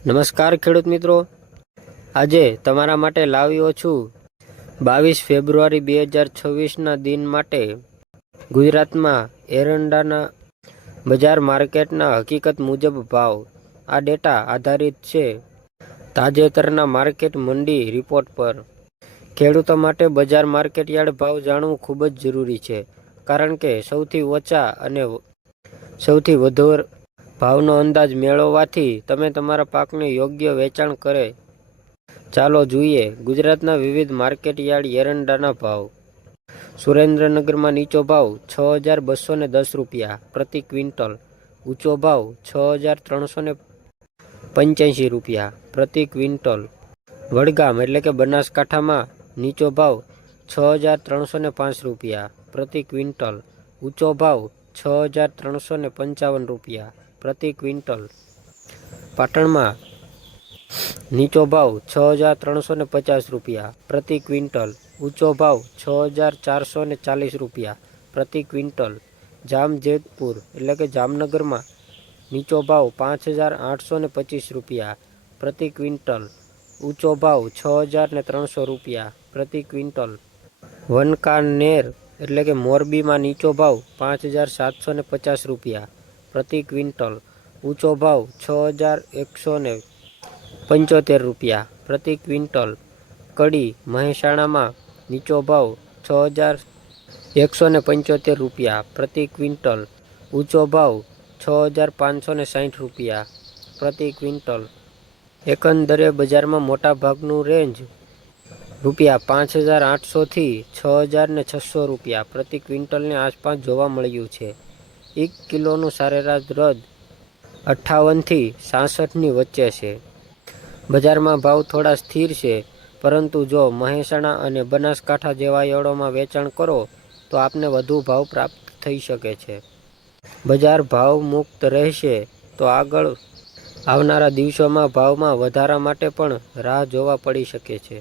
નમસ્કાર ખેડૂત મિત્રો, આજે તમારા માટે લાવ્યો છું 22 ફેબ્રુઆરી 2026ના દિન માટે ગુજરાતમાં એરંડાના બજાર માર્કેટના હકીકત મુજબ ભાવ. આ ડેટા આધારિત છે તાજેતરના માર્કેટ મંડી રિપોર્ટ પર. ખેડૂતો માટે બજાર માર્કેટયાર્ડ ભાવ જાણવું ખૂબ જ જરૂરી છે, કારણ કે સૌથી ઓછા અને સૌથી વધુ ભાવનો અંદાજ મેળવવાથી તમે તમારા પાકને યોગ્ય વેચાણ કરે. ચાલો જોઈએ ગુજરાતના વિવિધ માર્કેટયાર્ડ એરંડાના ભાવ. સુરેન્દ્રનગરમાં નીચો ભાવ 6,210 રૂપિયા પ્રતિ ક્વિન્ટલ, ઊંચો ભાવ 6,385 રૂપિયા પ્રતિ ક્વિન્ટલ. વડગામ એટલે કે બનાસકાંઠામાં નીચો ભાવ 6,305 રૂપિયા પ્રતિ ક્વિન્ટલ, ઊંચો ભાવ 6,355 રૂપિયા પ્રતિ ક્વિન્ટલ. પાટણમાં નીચો ભાવ 6,350 રૂપિયા પ્રતિ ક્વિન્ટલ, ઊંચો ભાવ 6,440 રૂપિયા પ્રતિ ક્વિન્ટલ. જામજેતપુર એટલે કે જામનગરમાં નીચો ભાવ 5,825 રૂપિયા પ્રતિ ક્વિન્ટલ, ઊંચો ભાવ 6,300 રૂપિયા પ્રતિ ક્વિન્ટલ. વનકાનેર એટલે કે મોરબીમાં નીચો ભાવ 5,750 રૂપિયા પ્રતિ ક્વિન્ટલ, ઊંચો ભાવ 6,175 રૂપિયા પ્રતિ ક્વિન્ટલ. કડી મહેસાણામાં નીચો ભાવ 6,175 રૂપિયા પ્રતિ ક્વિન્ટલ, ઊંચો ભાવ 6,560 રૂપિયા પ્રતિ ક્વિન્ટલ. એકંદરે બજારમાં મોટાભાગનું રેન્જ રૂપિયા 5,800 થી 6,600 રૂપિયા પ્રતિ ક્વિન્ટલની આસપાસ જોવા મળ્યું છે. 1 કિલોનું સરેરાશ દર 58 થી 66ની વચ્ચે છે. બજારમાં ભાવ થોડા સ્થિર છે, પરંતુ જો મહેસાણા અને બનાસકાંઠા જેવા યાર્ડોમાં વેચાણ કરો તો આપને વધુ ભાવ પ્રાપ્ત થઈ શકે છે. બજાર ભાવ મુક્ત રહેશે તો આગળ આવનારા દિવસોમાં ભાવમાં વધારા માટે પણ રાહ જોવા પડી શકે છે.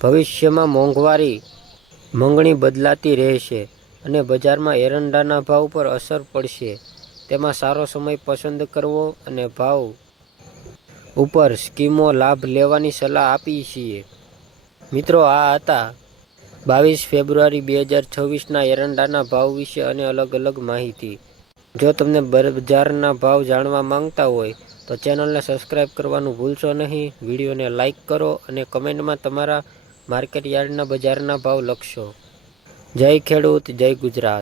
ભવિષ્યમાં મોંઘવારી મંગણી બદલાતી રહેશે અને બજારમાં એરંડાના ભાવ પર અસર પડશે. તેમાં સારો સમય પસંદ કરવો અને ભાવ ઉપર સ્કીમો લાભ લેવાની સલાહ આપીએ છીએ. મિત્રો, આ હતા 22 ફેબ્રુઆરી 2026ના એરંડાના ભાવ વિશે અને અલગ અલગ માહિતી. જો તમને બજારના ભાવ જાણવા માંગતા હોય તો ચેનલને સબસ્ક્રાઇબ કરવાનું ભૂલશો નહીં. વિડીયોને લાઇક કરો અને કમેન્ટમાં તમારા માર્કેટયાર્ડના બજારના ભાવ લખશો. જય ખેડૂત, જય ગુજરાત.